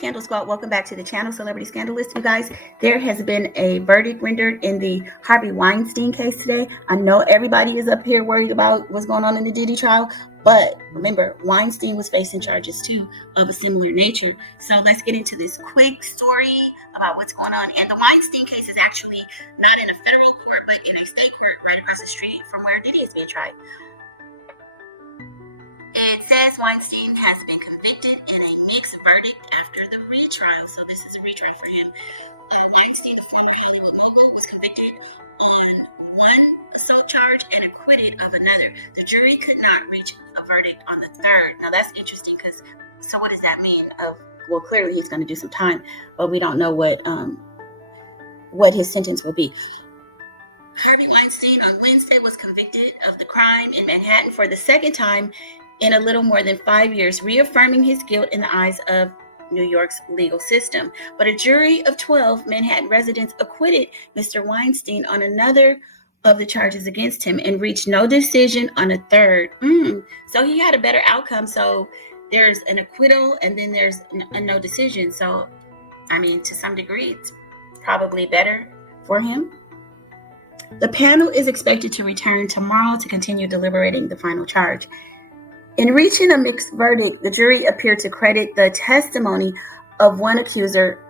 Scandal Squad, welcome back to the channel, Celebrity Scandalist. You guys, there has been a verdict rendered in the Harvey Weinstein case today. I know everybody is up here worried about what's going on in the Diddy trial, but remember, Weinstein was facing charges too of a similar nature. So let's get into this quick story about what's going on. And the Weinstein case is actually not in a federal court, but in a state court right across the street from where Diddy is being tried. It says Weinstein has been convicted in a mixed verdict after the retrial. So this is a retrial for him. Weinstein, the former Hollywood mogul, was convicted on one assault charge and acquitted of another. The jury could not reach a verdict on the third. Now that's interesting because, so what does that mean? Well, clearly he's going to do some time, but we don't know what his sentence will be. Harvey Weinstein on Wednesday was convicted of the crime in Manhattan for the second time in a little more than 5 years, reaffirming his guilt in the eyes of New York's legal system. But a jury of 12 Manhattan residents acquitted Mr. Weinstein on another of the charges against him and reached no decision on a third. So he had a better outcome. So there's an acquittal and then there's a no decision. So, I mean, to some degree, it's probably better for him. The panel is expected to return tomorrow to continue deliberating the final charge. In reaching a mixed verdict, the jury appeared to credit the testimony of one accuser,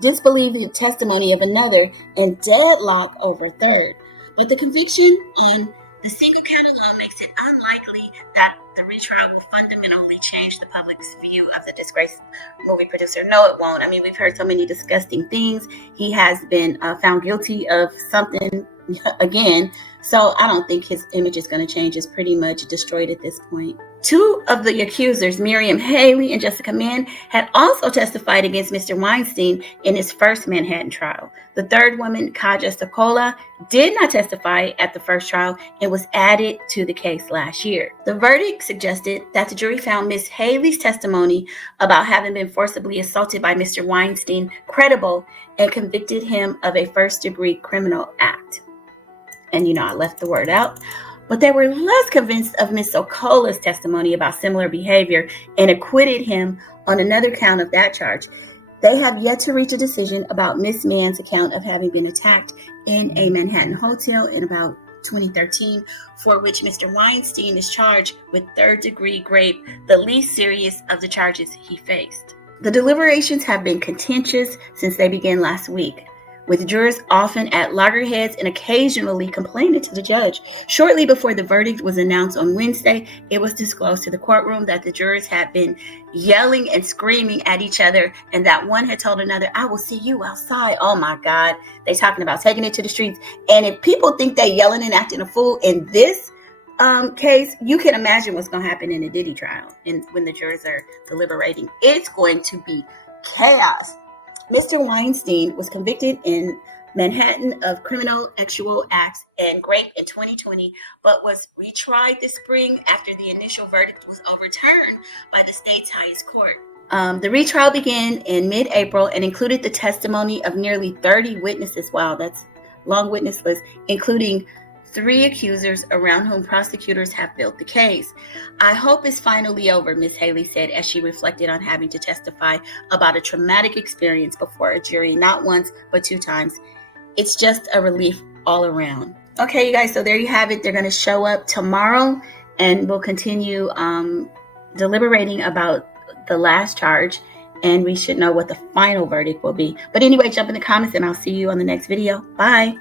disbelieve the testimony of another, and deadlock over a third. But the conviction on the single count alone makes it unlikely that the retrial will fundamentally change the public's view of the disgraced movie producer. No, it won't. I mean, we've heard so many disgusting things. He has been found guilty of something again. So I don't think his image is going to change. It's pretty much destroyed at this point. Two of the accusers, Miriam Haley and Jessica Mann, had also testified against Mr. Weinstein in his first Manhattan trial. The third woman, Kaja Sokola, did not testify at the first trial and was added to the case last year. The verdict suggested that the jury found Ms. Haley's testimony about having been forcibly assaulted by Mr. Weinstein credible and convicted him of a first-degree criminal act. And I left the word out. But they were less convinced of Ms. Sokola's testimony about similar behavior and acquitted him on another count of that charge. They have yet to reach a decision about Ms. Mann's account of having been attacked in a Manhattan hotel in about 2013, for which Mr. Weinstein is charged with third-degree rape, the least serious of the charges he faced. The deliberations have been contentious since they began last week, with jurors often at loggerheads and occasionally complaining to the judge. Shortly before the verdict was announced on Wednesday, it was disclosed to the courtroom that the jurors had been yelling and screaming at each other, and that one had told another, "I will see you outside." Oh my God. They're talking about taking it to the streets. And if people think they're yelling and acting a fool in this case, you can imagine what's going to happen in the Diddy trial. And when the jurors are deliberating, it's going to be chaos. Mr. Weinstein was convicted in Manhattan of criminal sexual acts and rape in 2020, but was retried this spring after the initial verdict was overturned by the state's highest court. The retrial began in mid-April and included the testimony of nearly 30 witnesses. Wow, that's a long witness list, including 3 accusers around whom prosecutors have built the case. "I hope it's finally over," Ms. Haley said as she reflected on having to testify about a traumatic experience before a jury not once but 2 times. "It's just a relief all around." Okay, you guys, so there you have it. They're going to show up tomorrow and we'll continue deliberating about the last charge, and we should know what the final verdict will be. But anyway, jump in the comments and I'll see you on the next video. Bye.